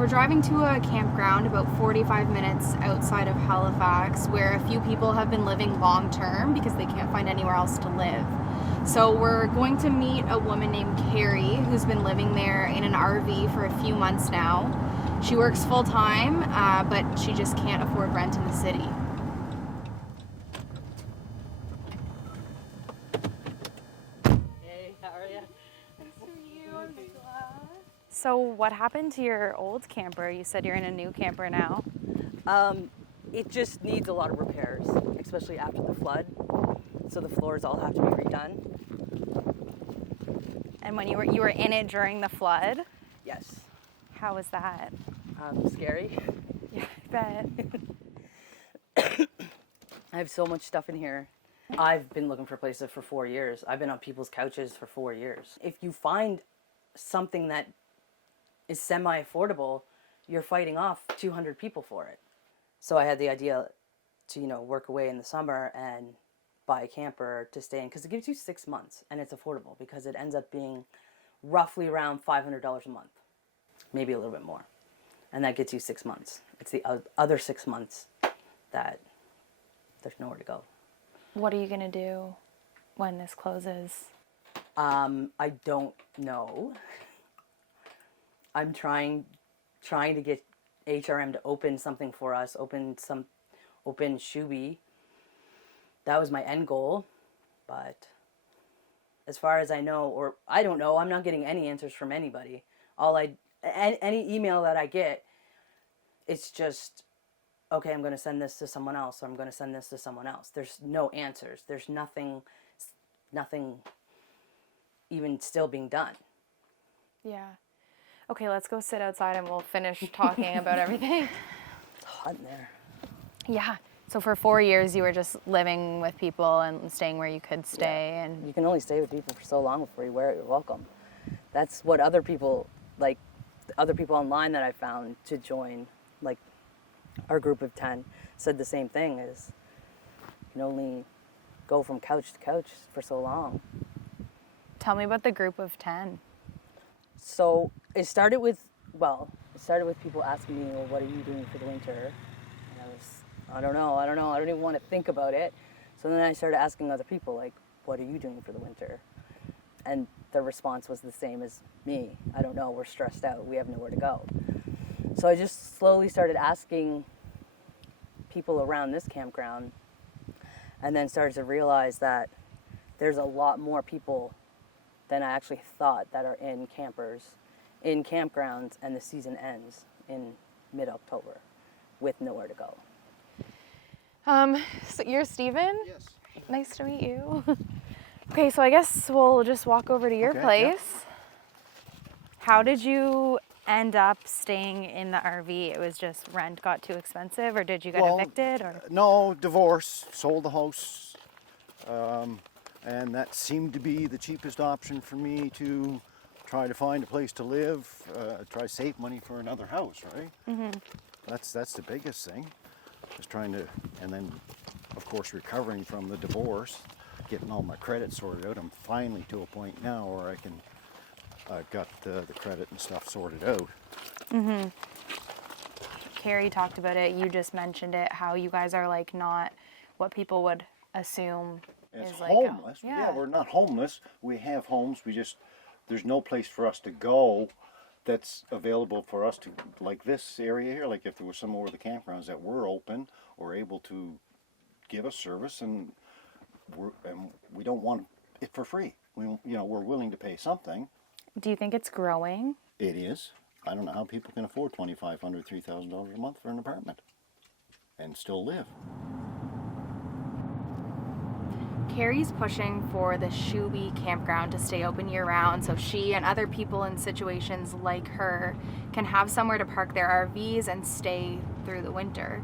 We're driving to a campground about 45 minutes outside of Halifax where a few people have been living long term because they can't find anywhere else to live. So we're going to meet a woman named Carrie who's been living there in an RV for a few months now. She works full time, but she just can't afford rent in the city. Hey, how are you? Nice to meet you, Nicola. So what happened to your old camper? You said you're in a new camper now. It just needs a lot of repairs, especially after the flood. So the floors all have to be redone. And when you were in it during the flood? Yes. How was that? Scary. Yeah, I bet. I have so much stuff in here. I've been looking for places for 4 years. I've been on people's couches for 4 years. If you find something that is semi-affordable, you're fighting off 200 people for it. So I had the idea to, work away in the summer and buy a camper to stay in, because it gives you 6 months and it's affordable because it ends up being roughly around $500 a month, maybe a little bit more. And that gets you 6 months. It's the other 6 months that there's nowhere to go. What are you going to do when this closes? I don't know. I'm trying to get HRM to open something for us, open Shuby. That was my end goal, but as far as I know, or I don't know, I'm not getting any answers from anybody. Any email that I get, it's just, okay, I'm going to send this to someone else, or I'm going to send this to someone else. There's no answers. There's nothing even still being done. Yeah. Okay, let's go sit outside and we'll finish talking about everything. It's hot in there. Yeah. So for 4 years you were just living with people and staying where you could stay. Yeah. And you can only stay with people for so long before you wear it. You're welcome. That's what other people online that I found to join, like our group of 10, said the same thing, is you can only go from couch to couch for so long. Tell me about the group of 10. So it started with people asking me, well, what are you doing for the winter? And I don't know, I don't even want to think about it. So then I started asking other people, like, what are you doing for the winter? And their response was the same as me. I don't know, we're stressed out, we have nowhere to go. So I just slowly started asking people around this campground, and then started to realize that there's a lot more people than I actually thought that are in campers, in campgrounds, and the season ends in mid-October with nowhere to go. So you're Steven? Yes. Nice to meet you. Okay, so I guess we'll just walk over to your place. Yeah. How did you end up staying in the RV? It was just rent got too expensive, or did you get evicted? Or No, divorce, sold the house, and that seemed to be the cheapest option for me to try to find a place to live, try to save money for another house, right? Mm-hmm. That's the biggest thing, just trying to, and then of course recovering from the divorce, getting all my credit sorted out. I'm finally to a point now where I can got the credit and stuff sorted out. Mm-hmm. Carrie talked about it. You just mentioned it. How you guys are like not what people would assume It's is like homeless. yeah, We're not homeless. We have homes. There's no place for us to go that's available for us to, like this area here. Like if there was somewhere where the campgrounds that were open or able to give us service, and we don't want it for free. We're willing to pay something. Do you think it's growing? It is. I don't know how people can afford $2,500, $3,000 a month for an apartment and still live. Carrie's pushing for the Shuby campground to stay open year-round so she and other people in situations like her can have somewhere to park their RVs and stay through the winter.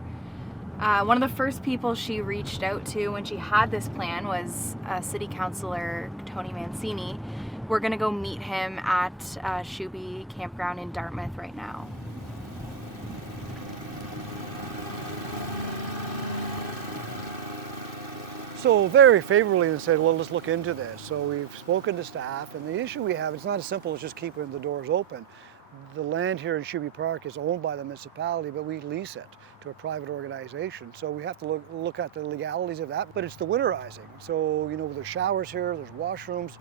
One of the first people she reached out to when she had this plan was City Councillor Tony Mancini. We're going to go meet him at Shuby campground in Dartmouth right now. So very favorably and said, well, let's look into this. So we've spoken to staff, and the issue we have, it's not as simple as just keeping the doors open. the land here in Shuby Park is owned by the municipality, but we lease it to a private organization. So we have to look at the legalities of that, but it's the winterizing. So, you know, there's showers here, there's washrooms.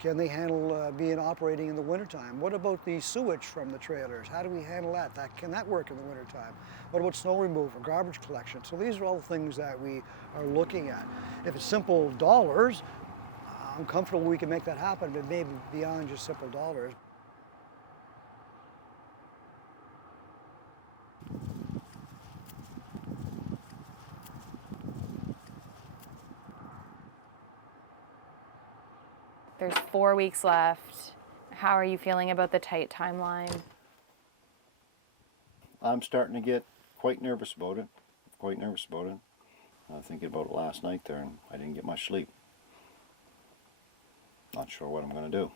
Can they handle being operating in the wintertime? What about the sewage from the trailers? How do we handle that? Can that work in the wintertime? What about snow removal, garbage collection? So these are all things that we are looking at. If it's simple dollars, I'm comfortable we can make that happen, but maybe beyond just simple dollars. There's 4 weeks left. How are you feeling about the tight timeline? I'm starting to get quite nervous about it. I was thinking about it last night there, and I didn't get much sleep. Not sure what I'm going to do.